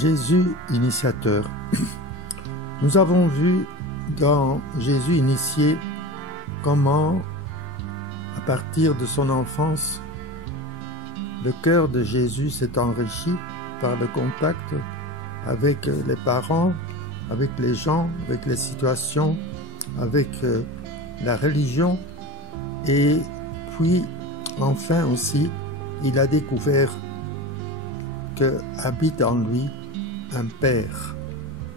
Jésus initiateur. Nous avons vu dans Jésus initié comment, à partir de son enfance, le cœur de Jésus s'est enrichi par le contact avec les parents, avec les gens, avec les situations, avec la religion. Et puis, enfin aussi, il a découvert que habite en lui un Père.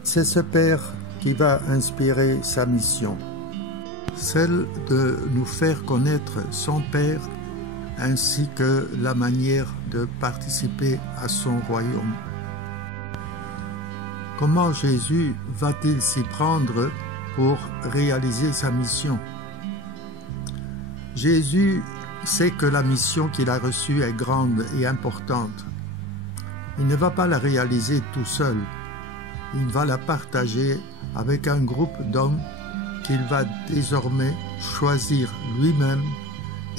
C'est ce Père qui va inspirer sa mission, celle de nous faire connaître son Père ainsi que la manière de participer à son royaume. Comment Jésus va-t-il s'y prendre pour réaliser sa mission? Jésus sait que la mission qu'il a reçue est grande et importante. Il ne va pas la réaliser tout seul. Il va la partager avec un groupe d'hommes qu'il va désormais choisir lui-même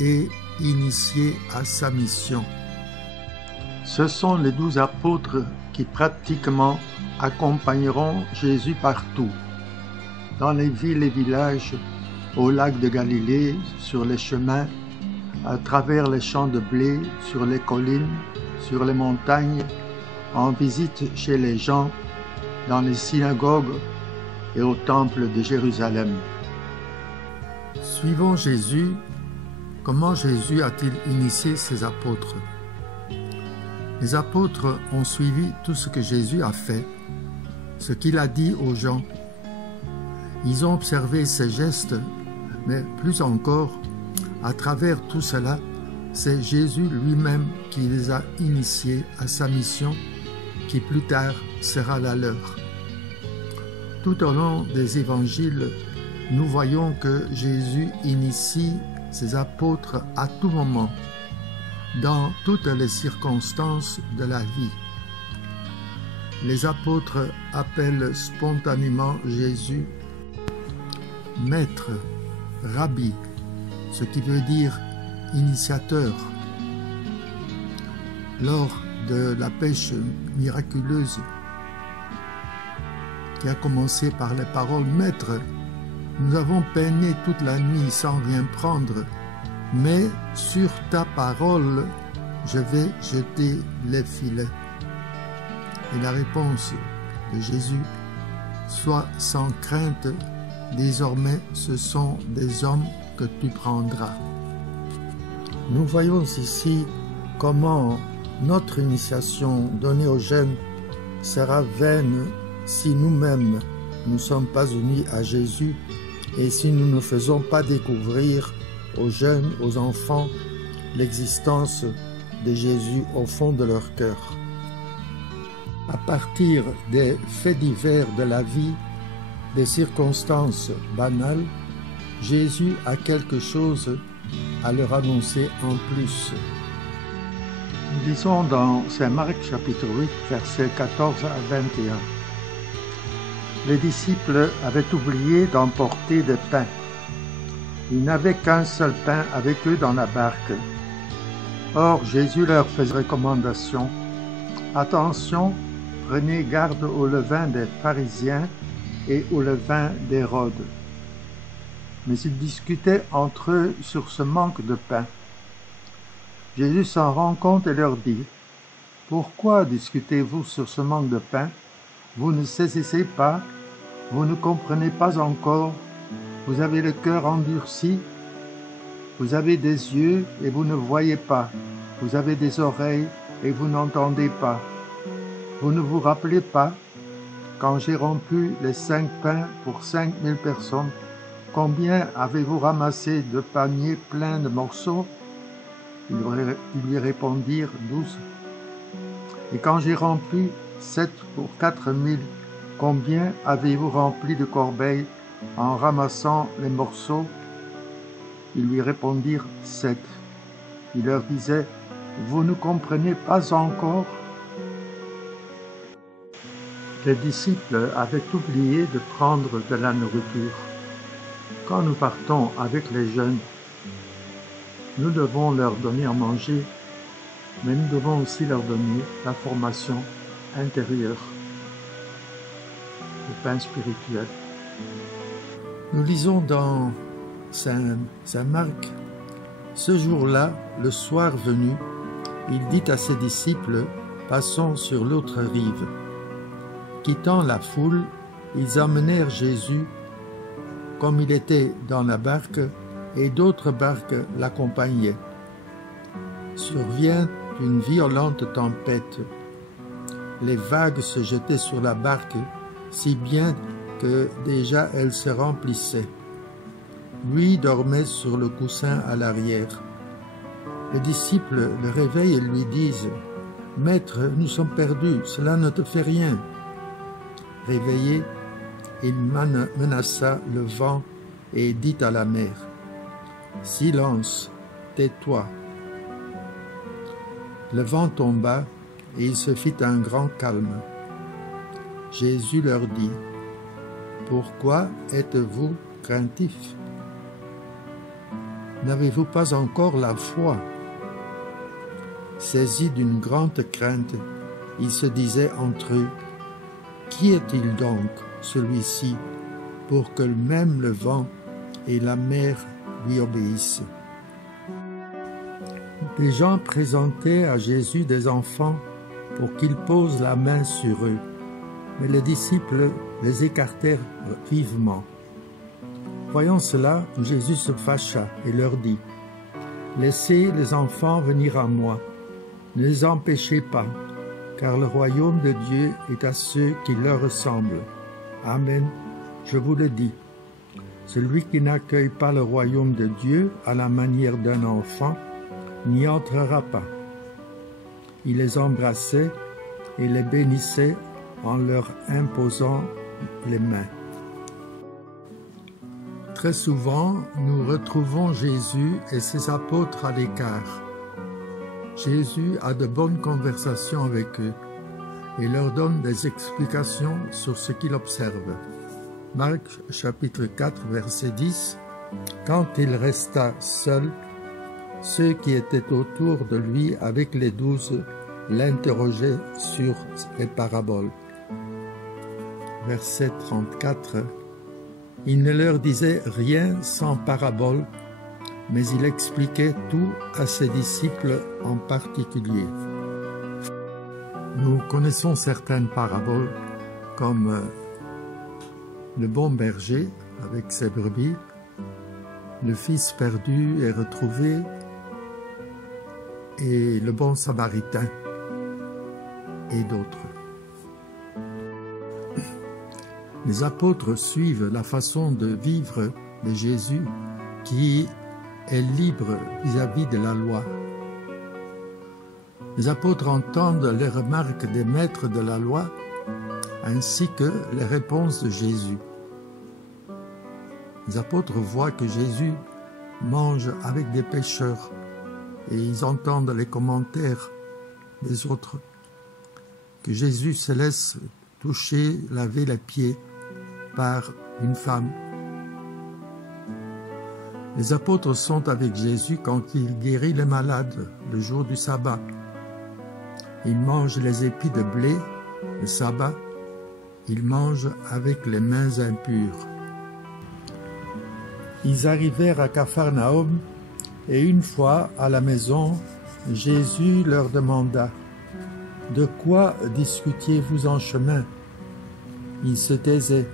et initier à sa mission. Ce sont les 12 apôtres qui pratiquement accompagneront Jésus partout, dans les villes et villages, au lac de Galilée, sur les chemins, à travers les champs de blé, sur les collines, sur les montagnes, en visite chez les gens, dans les synagogues et au temple de Jérusalem. Suivons Jésus. Comment Jésus a-t-il initié ses apôtres? Les apôtres ont suivi tout ce que Jésus a fait, ce qu'il a dit aux gens. Ils ont observé ses gestes, mais plus encore, à travers tout cela, c'est Jésus lui-même qui les a initiés à sa mission, qui plus tard sera la leur. Tout au long des évangiles, nous voyons que Jésus initie ses apôtres à tout moment, dans toutes les circonstances de la vie. Les apôtres appellent spontanément Jésus Maître, Rabbi, ce qui veut dire initiateur. Lors de la pêche miraculeuse qui a commencé par les paroles « Maître, nous avons peiné toute la nuit sans rien prendre, mais sur ta parole, je vais jeter les filets. » Et la réponse de Jésus, « Sois sans crainte, désormais ce sont des hommes que tu prendras. » Nous voyons ici comment notre initiation donnée aux jeunes sera vaine si nous-mêmes ne sommes pas unis à Jésus et si nous ne faisons pas découvrir aux jeunes, aux enfants, l'existence de Jésus au fond de leur cœur. À partir des faits divers de la vie, des circonstances banales, Jésus a quelque chose à leur annoncer en plus. Nous lisons dans Saint Marc chapitre 8, versets 14 à 21. Les disciples avaient oublié d'emporter des pains. Ils n'avaient qu'un seul pain avec eux dans la barque. Or, Jésus leur faisait recommandation. Attention, prenez garde au levain des pharisiens et au levain d'Hérode. Mais ils discutaient entre eux sur ce manque de pain. Jésus s'en rend compte et leur dit, « Pourquoi discutez-vous sur ce manque de pain? Vous ne saisissez pas, vous ne comprenez pas encore, vous avez le cœur endurci, vous avez des yeux et vous ne voyez pas, vous avez des oreilles et vous n'entendez pas. Vous ne vous rappelez pas, quand j'ai rompu les 5 pains pour 5000 personnes, combien avez-vous ramassé de paniers pleins de morceaux? » Ils lui répondirent 12. Et quand j'ai rempli 7 pour 4000, combien avez-vous rempli de corbeilles en ramassant les morceaux? Ils lui répondirent 7. Il leur disait, vous ne comprenez pas encore? Les disciples avaient oublié de prendre de la nourriture. Quand nous partons avec les jeunes, nous devons leur donner à manger, mais nous devons aussi leur donner la formation intérieur, le pain spirituel. Nous lisons dans Saint Marc, « Ce jour-là, le soir venu, il dit à ses disciples, « Passons sur l'autre rive. » Quittant la foule, ils emmenèrent Jésus comme il était dans la barque, et d'autres barques l'accompagnaient. Survient une violente tempête. Les vagues se jetaient sur la barque, si bien que déjà elle se remplissait. Lui dormait sur le coussin à l'arrière. Les disciples le réveillent et lui disent « Maître, nous sommes perdus, cela ne te fait rien. » Réveillé, il menaça le vent et dit à la mer « Silence, tais-toi !» Le vent tomba et il se fit un grand calme. Jésus leur dit « Pourquoi êtes-vous craintifs? N'avez-vous pas encore la foi ?» Saisis d'une grande crainte, ils se disaient entre eux « Qui est-il donc, celui-ci, pour que même le vent et la mer lui obéissent ?» Des gens présentaient à Jésus des enfants pour qu'il pose la main sur eux, mais les disciples les écartèrent vivement. Voyant cela, Jésus se fâcha et leur dit « Laissez les enfants venir à moi, ne les empêchez pas, car le royaume de Dieu est à ceux qui leur ressemblent. Amen, je vous le dis. Celui qui n'accueille pas le royaume de Dieu à la manière d'un enfant n'y entrera pas. » Il les embrassait et les bénissait en leur imposant les mains. Très souvent, nous retrouvons Jésus et ses apôtres à l'écart. Jésus a de bonnes conversations avec eux et leur donne des explications sur ce qu'il observe. Marc chapitre 4 verset 10 « Quand il resta seul, ceux qui étaient autour de lui avec les 12 l'interrogeaient sur les paraboles. » Verset 34 « Il ne leur disait rien sans parabole, mais il expliquait tout à ses disciples en particulier. » Nous connaissons certaines paraboles comme le bon berger avec ses brebis, le fils perdu et retrouvé et le bon samaritain et d'autres. Les apôtres suivent la façon de vivre de Jésus qui est libre vis-à-vis de la loi. Les apôtres entendent les remarques des maîtres de la loi ainsi que les réponses de Jésus. Les apôtres voient que Jésus mange avec des pécheurs et ils entendent les commentaires des autres, que Jésus se laisse toucher, laver les pieds par une femme. Les apôtres sont avec Jésus quand il guérit les malades le jour du sabbat. Ils mangent les épis de blé le sabbat. Ils mangent avec les mains impures. Ils arrivèrent à Capharnaüm et une fois à la maison, Jésus leur demanda « De quoi discutiez-vous en chemin ?» Ils se taisaient,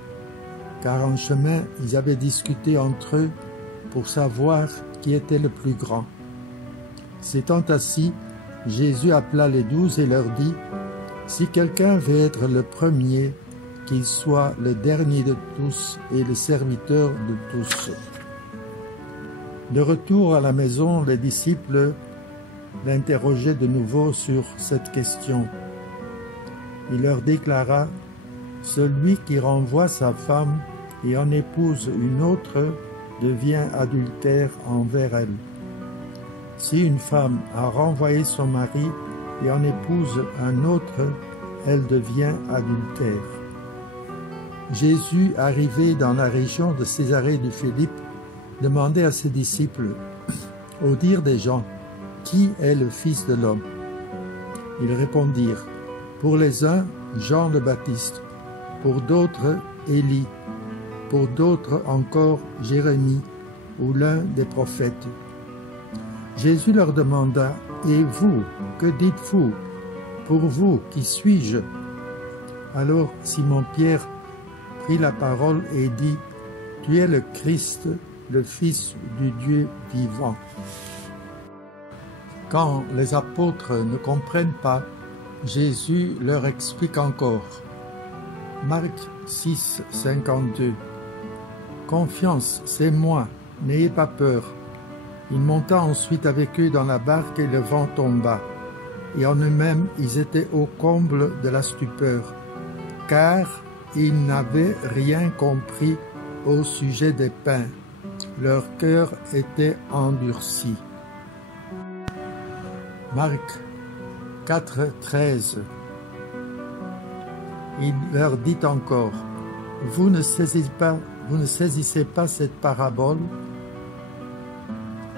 car en chemin, ils avaient discuté entre eux pour savoir qui était le plus grand. S'étant assis, Jésus appela les 12 et leur dit « Si quelqu'un veut être le premier, qu'il soit le dernier de tous et le serviteur de tous. » De retour à la maison, les disciples l'interrogeaient de nouveau sur cette question. Il leur déclara « Celui qui renvoie sa femme et en épouse une autre devient adultère envers elle. Si une femme a renvoyé son mari et en épouse un autre, elle devient adultère. » Jésus, arrivé dans la région de Césarée de Philippe, demandait à ses disciples, au dire des gens, « Qui est le Fils de l'homme ?» Ils répondirent, « Pour les uns, Jean le Baptiste, pour d'autres Élie, pour d'autres encore Jérémie ou l'un des prophètes. Jésus leur demanda, « Et vous, que dites-vous? Pour vous, qui suis-je » Alors Simon-Pierre prit la parole et dit, « Tu es le Christ, le Fils du Dieu vivant. » Quand les apôtres ne comprennent pas, Jésus leur explique encore. Marc 6, 52. « Confiance, c'est moi, n'ayez pas peur. » Il monta ensuite avec eux dans la barque et le vent tomba. Et en eux-mêmes, ils étaient au comble de la stupeur, car ils n'avaient rien compris au sujet des pains. Leur cœur était endurci. Marc 4, 13. Il leur dit encore, « Vous ne saisissez pas cette parabole?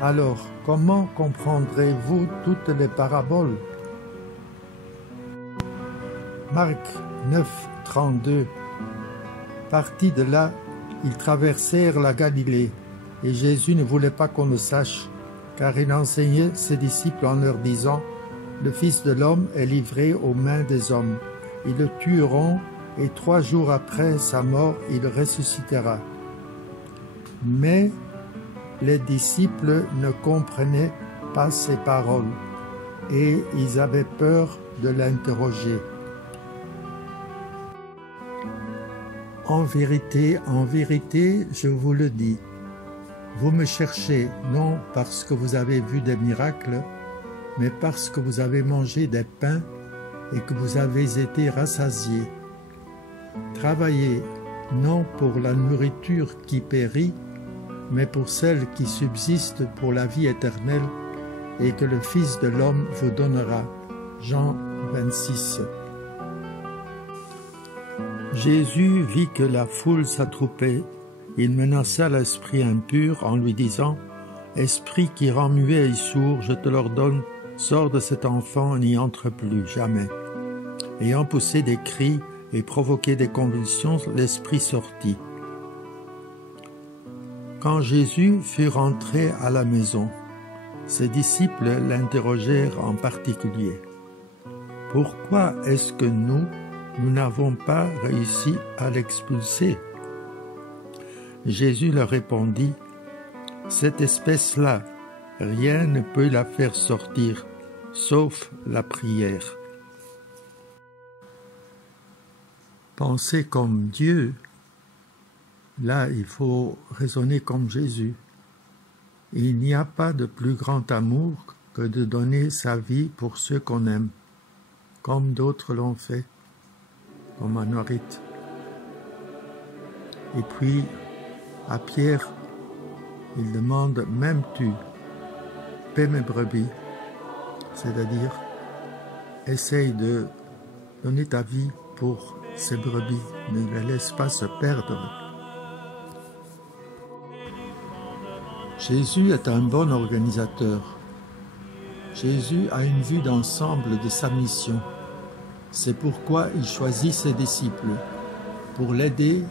Alors, comment comprendrez-vous toutes les paraboles ?» Marc 9, 32. Partis de là, ils traversèrent la Galilée, et Jésus ne voulait pas qu'on le sache, car il enseignait ses disciples en leur disant, « Le Fils de l'homme est livré aux mains des hommes. Ils le tueront, et 3 jours après sa mort, il ressuscitera. » Mais les disciples ne comprenaient pas ces paroles, et ils avaient peur de l'interroger. En vérité, je vous le dis, vous me cherchez non parce que vous avez vu des miracles, mais parce que vous avez mangé des pains et que vous avez été rassasiés. Travaillez non pour la nourriture qui périt, mais pour celle qui subsiste pour la vie éternelle et que le Fils de l'homme vous donnera. Jean 26. Jésus vit que la foule s'attroupait. Il menaça l'esprit impur en lui disant, « Esprit qui rend muet et sourd, je te l'ordonne, sors de cet enfant, n'y entre plus jamais. » Ayant poussé des cris et provoqué des convulsions, l'esprit sortit. Quand Jésus fut rentré à la maison, ses disciples l'interrogèrent en particulier. « Pourquoi est-ce que nous n'avons pas réussi à l'expulser ?» Jésus leur répondit, « Cette espèce-là, rien ne peut la faire sortir, sauf la prière. » Penser comme Dieu, là il faut raisonner comme Jésus. Il n'y a pas de plus grand amour que de donner sa vie pour ceux qu'on aime, comme d'autres l'ont fait, comme Anorite. Et puis, à Pierre, il demande, « M'aimes-tu? Paie mes brebis. » C'est-à-dire, essaye de donner ta vie pour ces brebis, ne les laisse pas se perdre. Jésus est un bon organisateur. Jésus a une vue d'ensemble de sa mission. C'est pourquoi il choisit ses disciples, pour l'aider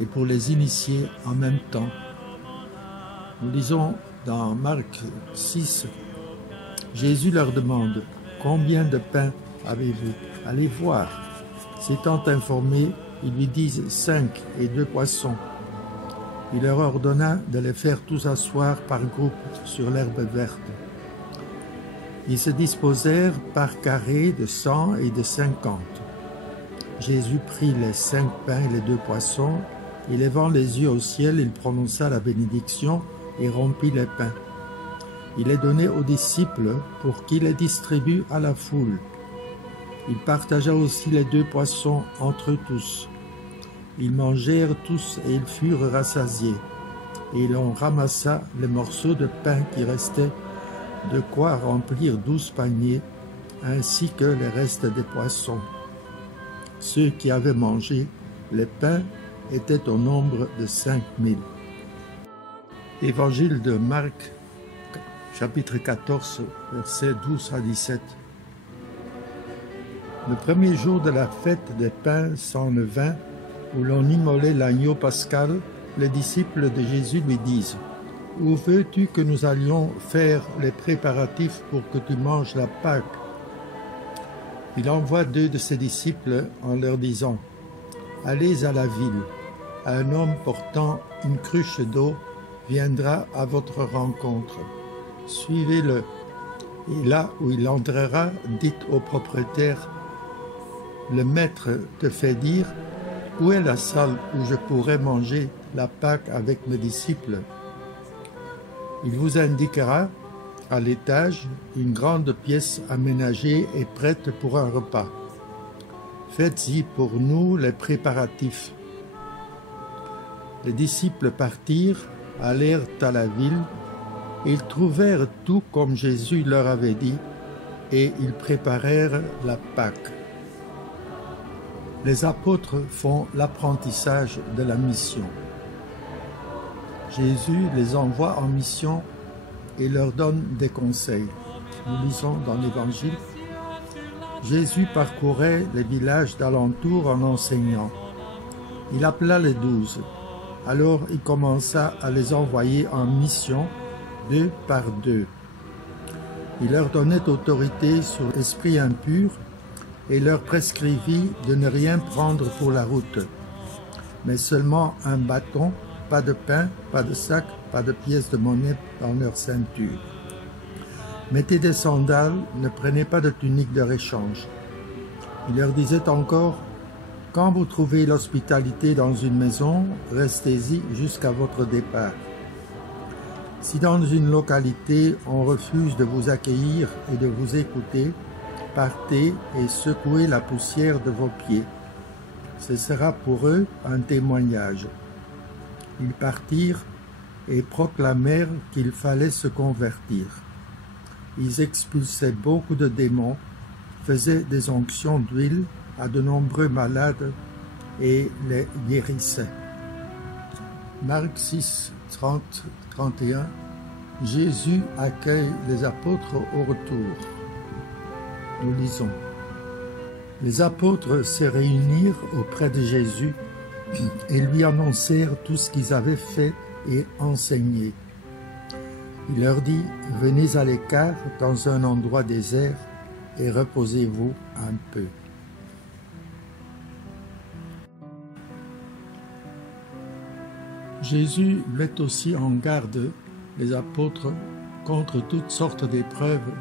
et pour les initier en même temps. Nous lisons dans Marc 6, Jésus leur demande, « Combien de pains avez-vous? Allez voir. » S'étant informés, ils lui disent 5 et 2 poissons. Il leur ordonna de les faire tous asseoir par groupe sur l'herbe verte. Ils se disposèrent par carrés de 100 et de 50. Jésus prit les 5 pains et les 2 poissons, et levant les yeux au ciel, il prononça la bénédiction et rompit les pains. Il les donnait aux disciples pour qu'ils les distribuent à la foule. Il partagea aussi les 2 poissons entre eux tous. Ils mangèrent tous et ils furent rassasiés. Et l'on ramassa les morceaux de pain qui restaient, de quoi remplir 12 paniers, ainsi que les restes des poissons. Ceux qui avaient mangé les pains étaient au nombre de 5000. Évangile de Marc, chapitre 14, versets 12 à 17. Le premier jour de la fête des pains sans levain, où l'on immolait l'agneau pascal, les disciples de Jésus lui disent « Où veux-tu que nous allions faire les préparatifs pour que tu manges la Pâque ?» Il envoie 2 de ses disciples en leur disant « Allez à la ville, un homme portant une cruche d'eau viendra à votre rencontre. Suivez-le, et là où il entrera, dites au propriétaire « Le maître te fait dire « Où est la salle où je pourrais manger la Pâque avec mes disciples ?» Il vous indiquera à l'étage une grande pièce aménagée et prête pour un repas. Faites-y pour nous les préparatifs. Les disciples partirent, allèrent à la ville, ils trouvèrent tout comme Jésus leur avait dit, et ils préparèrent la Pâque. Les apôtres font l'apprentissage de la mission. Jésus les envoie en mission et leur donne des conseils. Nous lisons dans l'Évangile. Jésus parcourait les villages d'alentour en enseignant. Il appela les 12. Alors il commença à les envoyer en mission, 2 par 2. Il leur donnait autorité sur l'esprit impur et leur prescrivit de ne rien prendre pour la route, mais seulement un bâton, pas de pain, pas de sac, pas de pièces de monnaie dans leur ceinture. Mettez des sandales, ne prenez pas de tunique de réchange. Il leur disait encore, quand vous trouvez l'hospitalité dans une maison, restez-y jusqu'à votre départ. Si dans une localité on refuse de vous accueillir et de vous écouter, partez et secouez la poussière de vos pieds. Ce sera pour eux un témoignage. Ils partirent et proclamèrent qu'il fallait se convertir. Ils expulsaient beaucoup de démons, faisaient des onctions d'huile à de nombreux malades et les guérissaient. Marc 6, 30, 31. Jésus accueille les apôtres au retour. Nous lisons. Les apôtres se réunirent auprès de Jésus et lui annoncèrent tout ce qu'ils avaient fait et enseigné. Il leur dit, « Venez à l'écart dans un endroit désert et reposez-vous un peu. » Jésus met aussi en garde les apôtres contre toutes sortes d'épreuves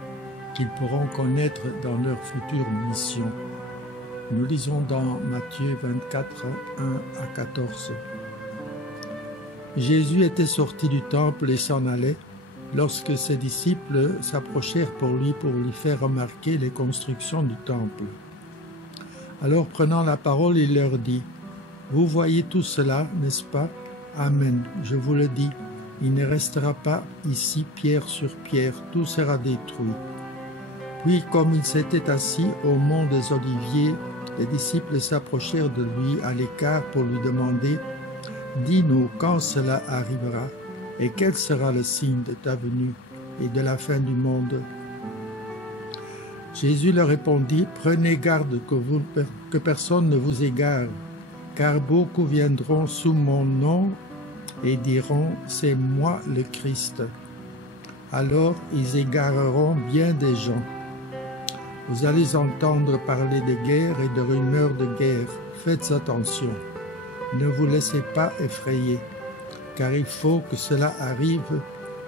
qu'ils pourront connaître dans leur future mission. Nous lisons dans Matthieu 24, 1 à 14. Jésus était sorti du temple et s'en allait, lorsque ses disciples s'approchèrent pour lui faire remarquer les constructions du temple. Alors, prenant la parole, il leur dit, « Vous voyez tout cela, n'est-ce pas? Amen, je vous le dis, il ne restera pas ici pierre sur pierre, tout sera détruit. » Puis, comme il s'était assis au mont des Oliviers, les disciples s'approchèrent de lui à l'écart pour lui demander « Dis-nous quand cela arrivera, et quel sera le signe de ta venue et de la fin du monde ?» Jésus leur répondit « Prenez garde que personne ne vous égare, car beaucoup viendront sous mon nom et diront « C'est moi le Christ ». Alors ils égareront bien des gens. Vous allez entendre parler de guerre et de rumeurs de guerre. Faites attention. Ne vous laissez pas effrayer, car il faut que cela arrive,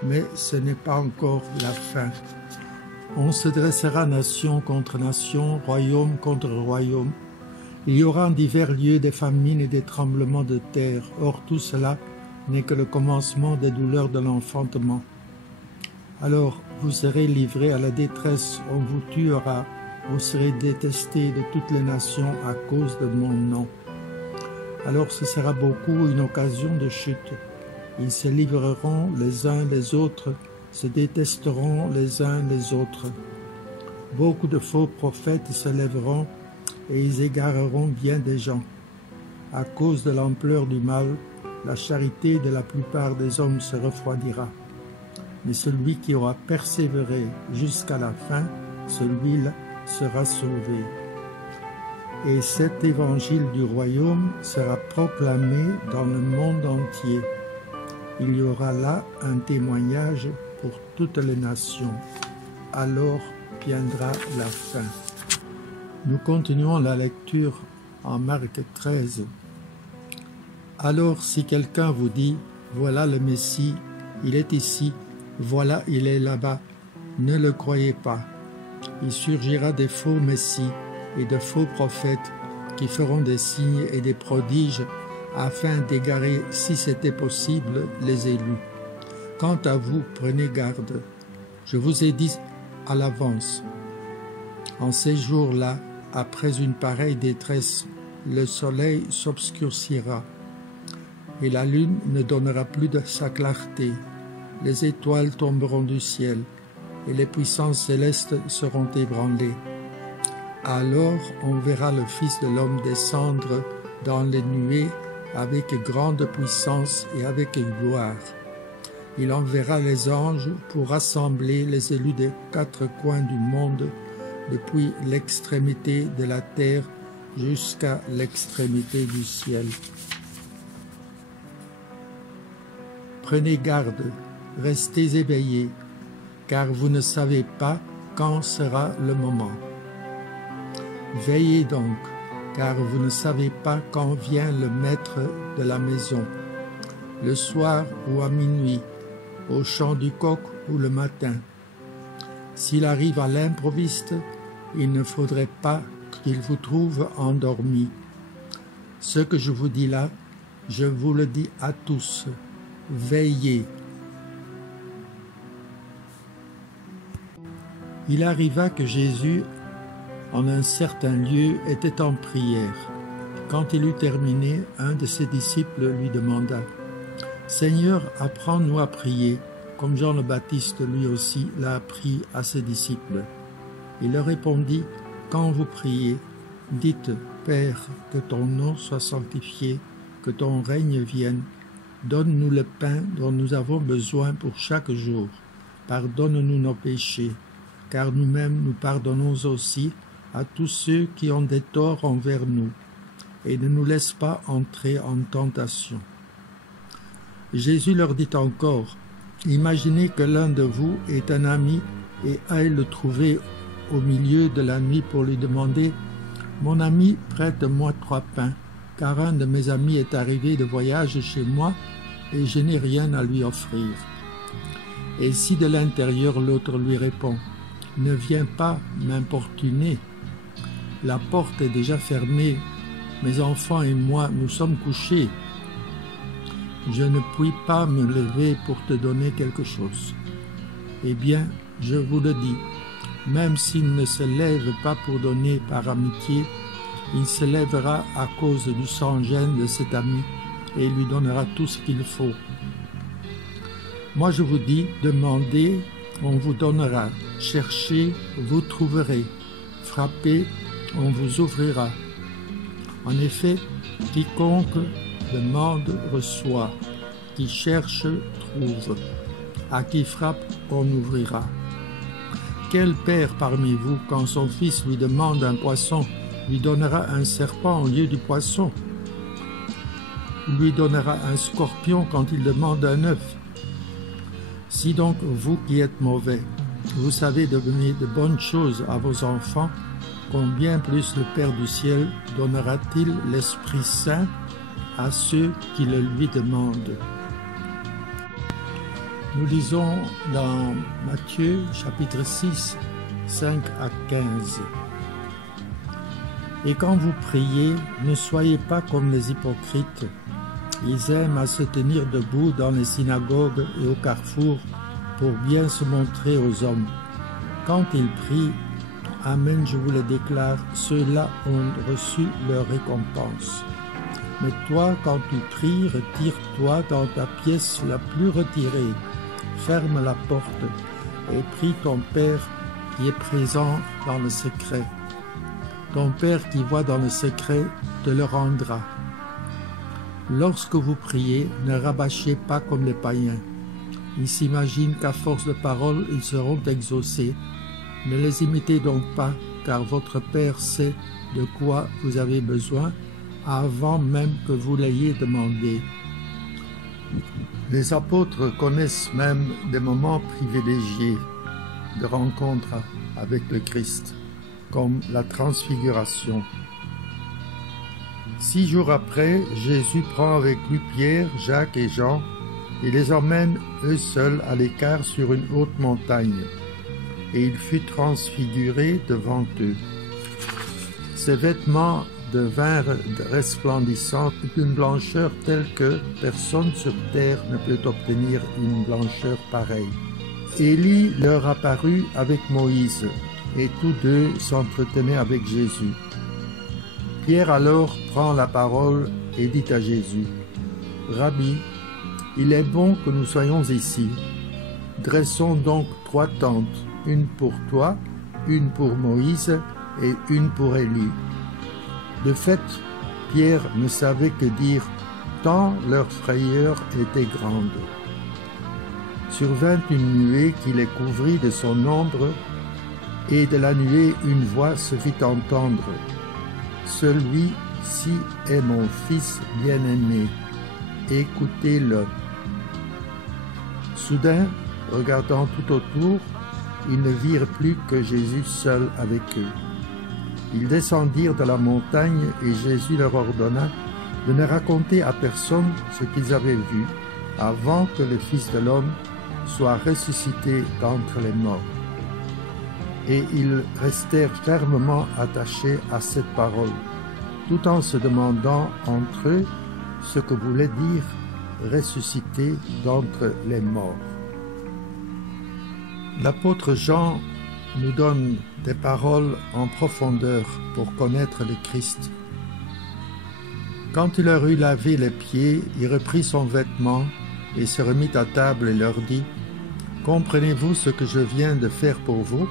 mais ce n'est pas encore la fin. On se dressera nation contre nation, royaume contre royaume. Il y aura en divers lieux des famines et des tremblements de terre. Or tout cela n'est que le commencement des douleurs de l'enfantement. Alors vous serez livrés à la détresse, on vous tuera, vous serez détestés de toutes les nations à cause de mon nom. Alors ce sera beaucoup une occasion de chute. Ils se livreront les uns les autres, se détesteront les uns les autres. Beaucoup de faux prophètes se lèveront et ils égareront bien des gens. À cause de l'ampleur du mal, la charité de la plupart des hommes se refroidira. Mais celui qui aura persévéré jusqu'à la fin, celui-là sera sauvé. et cet évangile du royaume sera proclamé dans le monde entier. Il y aura là un témoignage pour toutes les nations. Alors viendra la fin. Nous continuons la lecture en Marc 13. Alors si quelqu'un vous dit, voilà le Messie, il est ici, voilà il est là-bas, ne le croyez pas. Il surgira des faux messies et de faux prophètes qui feront des signes et des prodiges afin d'égarer, si c'était possible, les élus. Quant à vous, prenez garde. Je vous ai dit à l'avance. En ces jours-là, après une pareille détresse, le soleil s'obscurcira et la lune ne donnera plus de sa clarté. Les étoiles tomberont du ciel et les puissances célestes seront ébranlées. Alors on verra le Fils de l'homme descendre dans les nuées avec grande puissance et avec gloire. Il enverra les anges pour rassembler les élus des 4 coins du monde, depuis l'extrémité de la terre jusqu'à l'extrémité du ciel. Prenez garde, restez éveillés, car vous ne savez pas quand sera le moment. Veillez donc, car vous ne savez pas quand vient le maître de la maison, le soir ou à minuit, au chant du coq ou le matin. S'il arrive à l'improviste, il ne faudrait pas qu'il vous trouve endormi. Ce que je vous dis là, je vous le dis à tous. Veillez. Il arriva que Jésus, en un certain lieu, était en prière. Quand il eut terminé, un de ses disciples lui demanda « Seigneur, apprends-nous à prier, comme Jean le Baptiste lui aussi l'a appris à ses disciples. » Il leur répondit « Quand vous priez, dites « Père, que ton nom soit sanctifié, que ton règne vienne. Donne-nous le pain dont nous avons besoin pour chaque jour. Pardonne-nous nos péchés, car nous-mêmes nous pardonnons aussi à tous ceux qui ont des torts envers nous, et ne nous laisse pas entrer en tentation. » Jésus leur dit encore, « Imaginez que l'un de vous est un ami et aille le trouver au milieu de la nuit pour lui demander « Mon ami, prête-moi 3 pains, car un de mes amis est arrivé de voyage chez moi et je n'ai rien à lui offrir. » Et si de l'intérieur l'autre lui répond « Ne viens pas m'importuner, la porte est déjà fermée, mes enfants et moi nous sommes couchés, je ne puis pas me lever pour te donner quelque chose. » Eh bien, je vous le dis, même s'il ne se lève pas pour donner par amitié, il se lèvera à cause du sans-gêne de cet ami et lui donnera tout ce qu'il faut. Moi je vous dis, demandez, on vous donnera, cherchez, vous trouverez, frappez, on vous ouvrira. En effet, quiconque demande reçoit, qui cherche trouve, à qui frappe on ouvrira. Quel père parmi vous, quand son fils lui demande un poisson, lui donnera un serpent au lieu du poisson? Lui donnera un scorpion quand il demande un œuf? Si donc vous qui êtes mauvais, vous savez donner de bonnes choses à vos enfants, combien plus le Père du ciel donnera-t-il l'Esprit Saint à ceux qui le lui demandent? Nous lisons dans Matthieu chapitre 6, 5 à 15. Et quand vous priez, ne soyez pas comme les hypocrites. Ils aiment à se tenir debout dans les synagogues et au carrefour pour bien se montrer aux hommes. Quand ils prient, amen, je vous le déclare, ceux-là ont reçu leur récompense. Mais toi, quand tu pries, retire-toi dans ta pièce la plus retirée, ferme la porte et prie ton Père qui est présent dans le secret. Ton Père qui voit dans le secret te le rendra. Lorsque vous priez, ne rabâchez pas comme les païens. Ils s'imaginent qu'à force de paroles, ils seront exaucés. Ne les imitez donc pas, car votre Père sait de quoi vous avez besoin avant même que vous l'ayez demandé. Les apôtres connaissent même des moments privilégiés de rencontre avec le Christ, comme la transfiguration. 6 jours après, Jésus prend avec lui Pierre, Jacques et Jean et les emmène eux seuls à l'écart sur une haute montagne, et il fut transfiguré devant eux. Ses vêtements devinrent resplendissants d'une blancheur telle que personne sur terre ne peut obtenir une blancheur pareille. Élie leur apparut avec Moïse, et tous deux s'entretenaient avec Jésus. Pierre alors prend la parole et dit à Jésus, « Rabbi, il est bon que nous soyons ici. Dressons donc 3 tentes, une pour toi, une pour Moïse et une pour Élie. » De fait, Pierre ne savait que dire, tant leur frayeur était grande. Survint une nuée qui les couvrit de son ombre, et de la nuée une voix se fit entendre. Celui-ci est mon Fils bien-aimé, écoutez-le. Soudain, regardant tout autour, ils ne virent plus que Jésus seul avec eux. Ils descendirent de la montagne et Jésus leur ordonna de ne raconter à personne ce qu'ils avaient vu avant que le Fils de l'homme soit ressuscité d'entre les morts. Et ils restèrent fermement attachés à cette parole, tout en se demandant entre eux ce que voulait dire ressuscité d'entre les morts. L'apôtre Jean nous donne des paroles en profondeur pour connaître le Christ. Quand il leur eut lavé les pieds, il reprit son vêtement et se remit à table et leur dit, « Comprenez-vous ce que je viens de faire pour vous?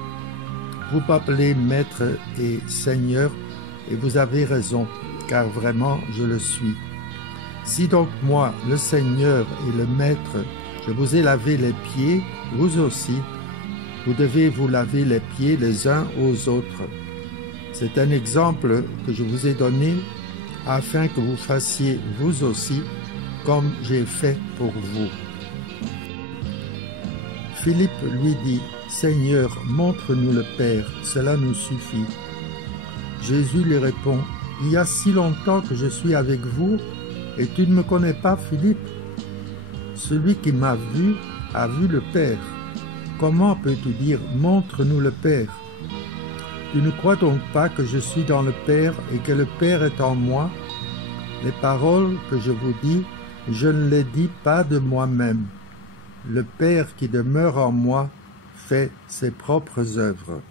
Vous m'appelez Maître et Seigneur, et vous avez raison, car vraiment je le suis. Si donc moi, le Seigneur et le Maître, je vous ai lavé les pieds, vous aussi, vous devez vous laver les pieds les uns aux autres. C'est un exemple que je vous ai donné afin que vous fassiez vous aussi comme j'ai fait pour vous. » Philippe lui dit, « Seigneur, montre-nous le Père, cela nous suffit. » Jésus lui répond, « Il y a si longtemps que je suis avec vous, et tu ne me connais pas, Philippe? Celui qui m'a vu a vu le Père. Comment peux-tu dire, montre-nous le Père? Tu ne crois donc pas que je suis dans le Père et que le Père est en moi? Les paroles que je vous dis, je ne les dis pas de moi-même. Le Père qui demeure en moi fait ses propres œuvres.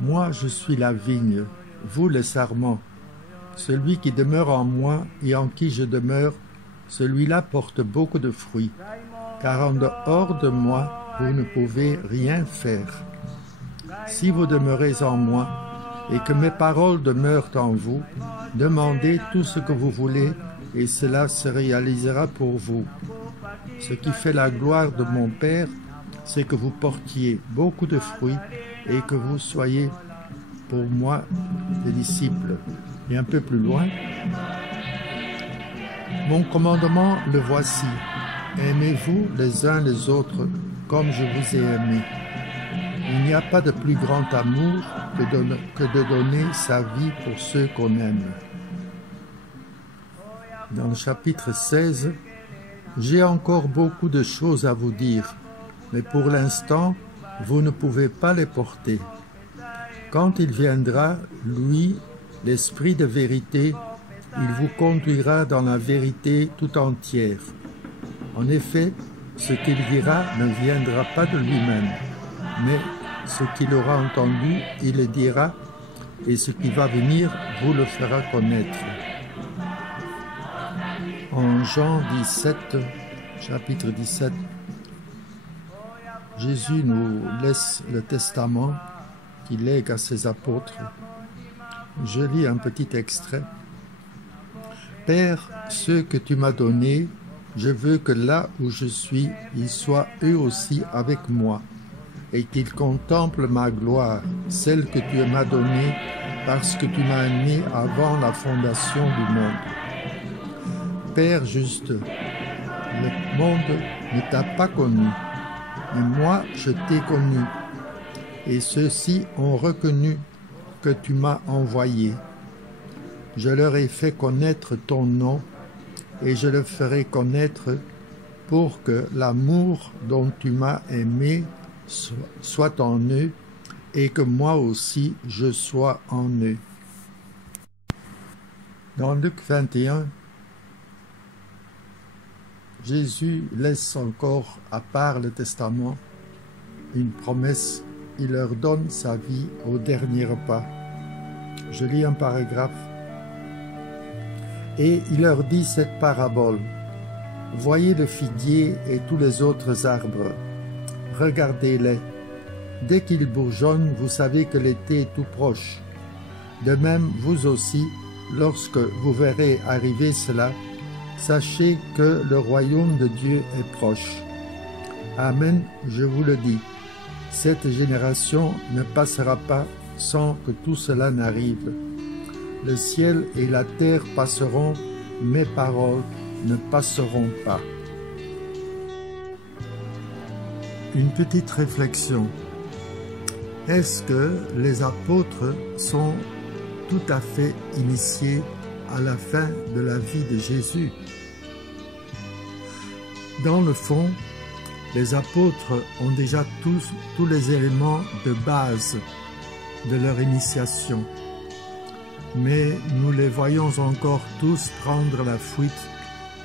Moi, je suis la vigne, vous les sarments. Celui qui demeure en moi et en qui je demeure, celui-là porte beaucoup de fruits, car en dehors de moi, vous ne pouvez rien faire. Si vous demeurez en moi et que mes paroles demeurent en vous, demandez tout ce que vous voulez et cela se réalisera pour vous. Ce qui fait la gloire de mon Père, c'est que vous portiez beaucoup de fruits et que vous soyez pour moi des disciples. Et un peu plus loin, mon commandement le voici, aimez-vous les uns les autres comme je vous ai aimé. Il n'y a pas de plus grand amour que de donner sa vie pour ceux qu'on aime. Dans le chapitre 16, j'ai encore beaucoup de choses à vous dire, mais pour l'instant, vous ne pouvez pas les porter. Quand il viendra, lui, l'Esprit de vérité, il vous conduira dans la vérité tout entière. En effet, ce qu'il dira ne viendra pas de lui-même, mais ce qu'il aura entendu, il le dira, et ce qui va venir vous le fera connaître. En Jean 17, chapitre 17, Jésus nous laisse le testament qu'il lègue à ses apôtres. Je lis un petit extrait. « Père, ceux que tu m'as donnés, je veux que là où je suis, ils soient eux aussi avec moi, et qu'ils contemplent ma gloire, celle que tu m'as donnée parce que tu m'as aimé avant la fondation du monde. Père juste, le monde ne t'a pas connu, mais moi je t'ai connu, et ceux-ci ont reconnu que tu m'as envoyé. Je leur ai fait connaître ton nom, et je le ferai connaître pour que l'amour dont tu m'as aimé soit en eux, et que moi aussi je sois en eux. Dans Luc 21, Jésus laisse encore, à part le testament, une promesse. Il leur donne sa vie au dernier repas. Je lis un paragraphe. Et il leur dit cette parabole. Voyez le figuier et tous les autres arbres. Regardez-les. Dès qu'ils bourgeonnent, vous savez que l'été est tout proche. De même, vous aussi, lorsque vous verrez arriver cela, sachez que le royaume de Dieu est proche. Amen, je vous le dis. Cette génération ne passera pas sans que tout cela n'arrive. Le ciel et la terre passeront, mes paroles ne passeront pas. Une petite réflexion. Est-ce que les apôtres sont tout à fait initiés à la fin de la vie de Jésus? Dans le fond, les apôtres ont déjà tous les éléments de base de leur initiation. Mais nous les voyons encore tous prendre la fuite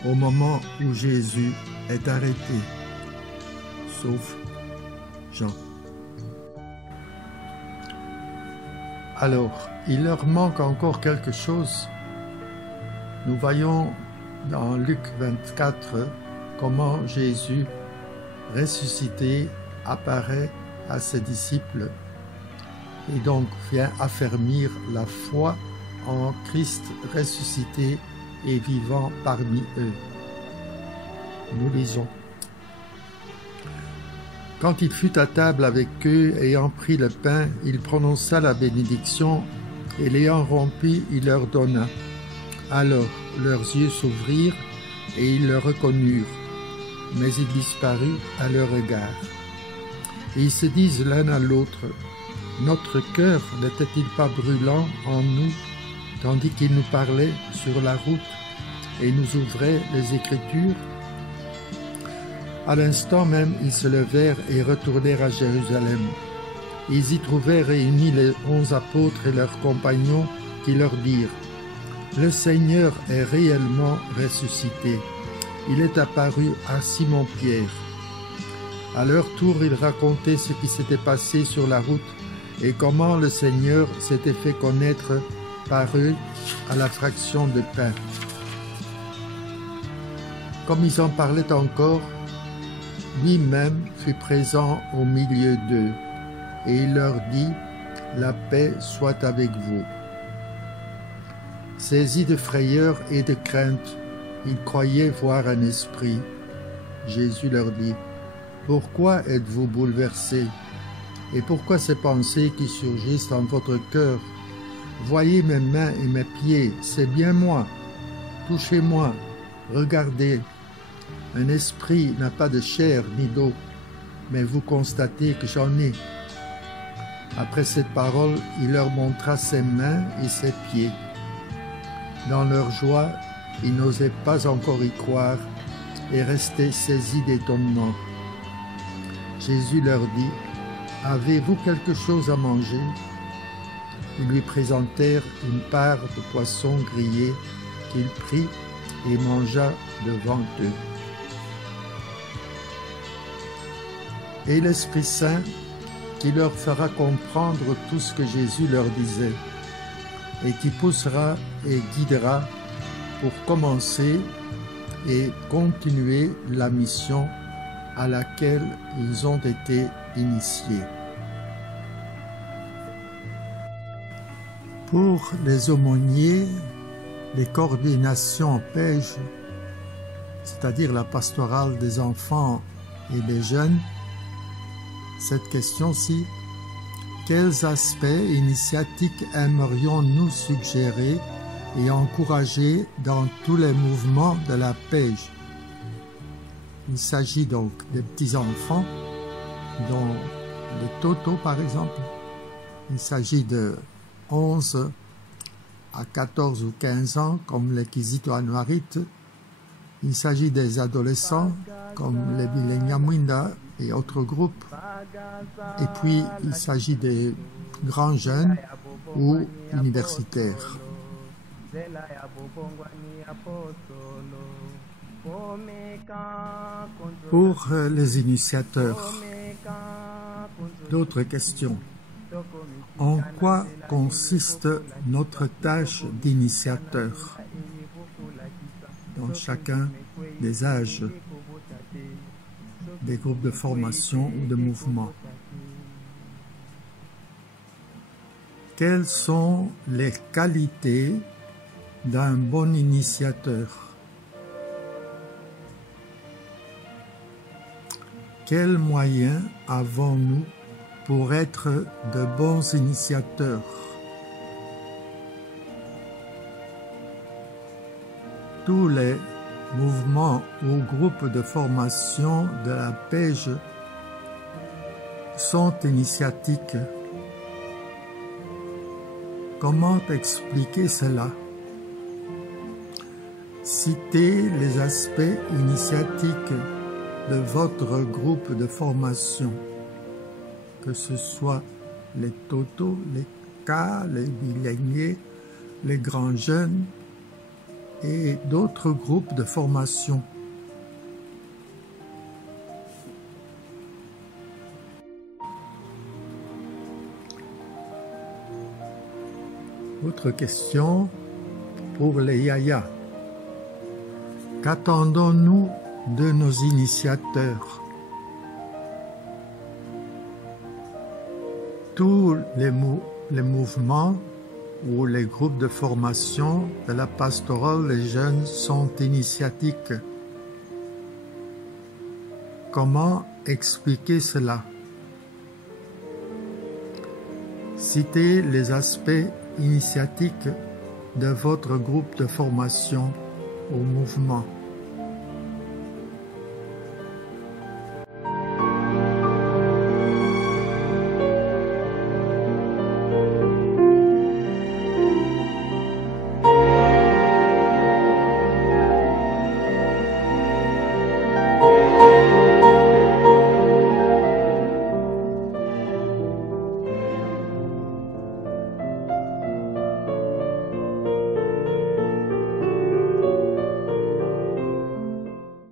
au moment où Jésus est arrêté, sauf Jean. Alors, il leur manque encore quelque chose. Nous voyons dans Luc 24 comment Jésus, ressuscité, apparaît à ses disciples et donc vient affermir la foi en Christ ressuscité et vivant parmi eux. Nous lisons. Quand il fut à table avec eux, ayant pris le pain, il prononça la bénédiction, et l'ayant rompu, il leur donna. Alors leurs yeux s'ouvrirent, et ils le reconnurent, mais il disparut à leur regard. Et ils se disent l'un à l'autre, « Notre cœur n'était-il pas brûlant en nous, tandis qu'il nous parlait sur la route et nous ouvrait les Écritures ?» À l'instant même, ils se levèrent et retournèrent à Jérusalem. Ils y trouvèrent réunis les 11 apôtres et leurs compagnons qui leur dirent « Le Seigneur est réellement ressuscité. Il est apparu à Simon-Pierre. » À leur tour, ils racontaient ce qui s'était passé sur la route et comment le Seigneur s'était fait connaître par eux à la fraction de pain. Comme ils en parlaient encore, lui-même fut présent au milieu d'eux, et il leur dit « La paix soit avec vous. » Saisis de frayeur et de crainte, ils croyaient voir un esprit. Jésus leur dit « Pourquoi êtes-vous bouleversés? Et pourquoi ces pensées qui surgissent dans votre cœur? Voyez mes mains et mes pieds, c'est bien moi. Touchez-moi, regardez. Un esprit n'a pas de chair ni d'eau, mais vous constatez que j'en ai. » Après cette parole, il leur montra ses mains et ses pieds. Dans leur joie, ils n'osaient pas encore y croire et restaient saisis d'étonnement. Jésus leur dit « Avez-vous quelque chose à manger ?» Ils lui présentèrent une part de poisson grillé qu'il prit et mangea devant eux. Et l'Esprit Saint qui leur fera comprendre tout ce que Jésus leur disait et qui poussera et guidera pour commencer et continuer la mission à laquelle ils ont été initiés. Pour les aumôniers, les coordinations PEJ, c'est-à-dire la pastorale des enfants et des jeunes, cette question-ci. Quels aspects initiatiques aimerions-nous suggérer et encourager dans tous les mouvements de la PEJ? Il s'agit donc des petits-enfants, dont les totos par exemple. Il s'agit de 11 à 14 ou 15 ans, comme les Kizito Anuarit. Il s'agit des adolescents, comme les Bilenyamwinda et autres groupes. Et puis, il s'agit des grands jeunes ou universitaires. Pour les initiateurs, d'autres questions. En quoi consiste notre tâche d'initiateur dans chacun des âges, des groupes de formation ou de mouvement? Quelles sont les qualités d'un bon initiateur? Quels moyens avons-nous pour être de bons initiateurs? Tous les mouvements ou groupes de formation de la PEJ sont initiatiques. Comment expliquer cela? Citez les aspects initiatiques de votre groupe de formation, que ce soit les totos, les cas, les bilingués, les grands jeunes et d'autres groupes de formation. Autre question pour les yayas. Qu'attendons-nous de nos initiateurs? Tous les mouvements ou les groupes de formation de la pastorale des jeunes sont initiatiques. Comment expliquer cela? Citez les aspects initiatiques de votre groupe de formation au mouvement.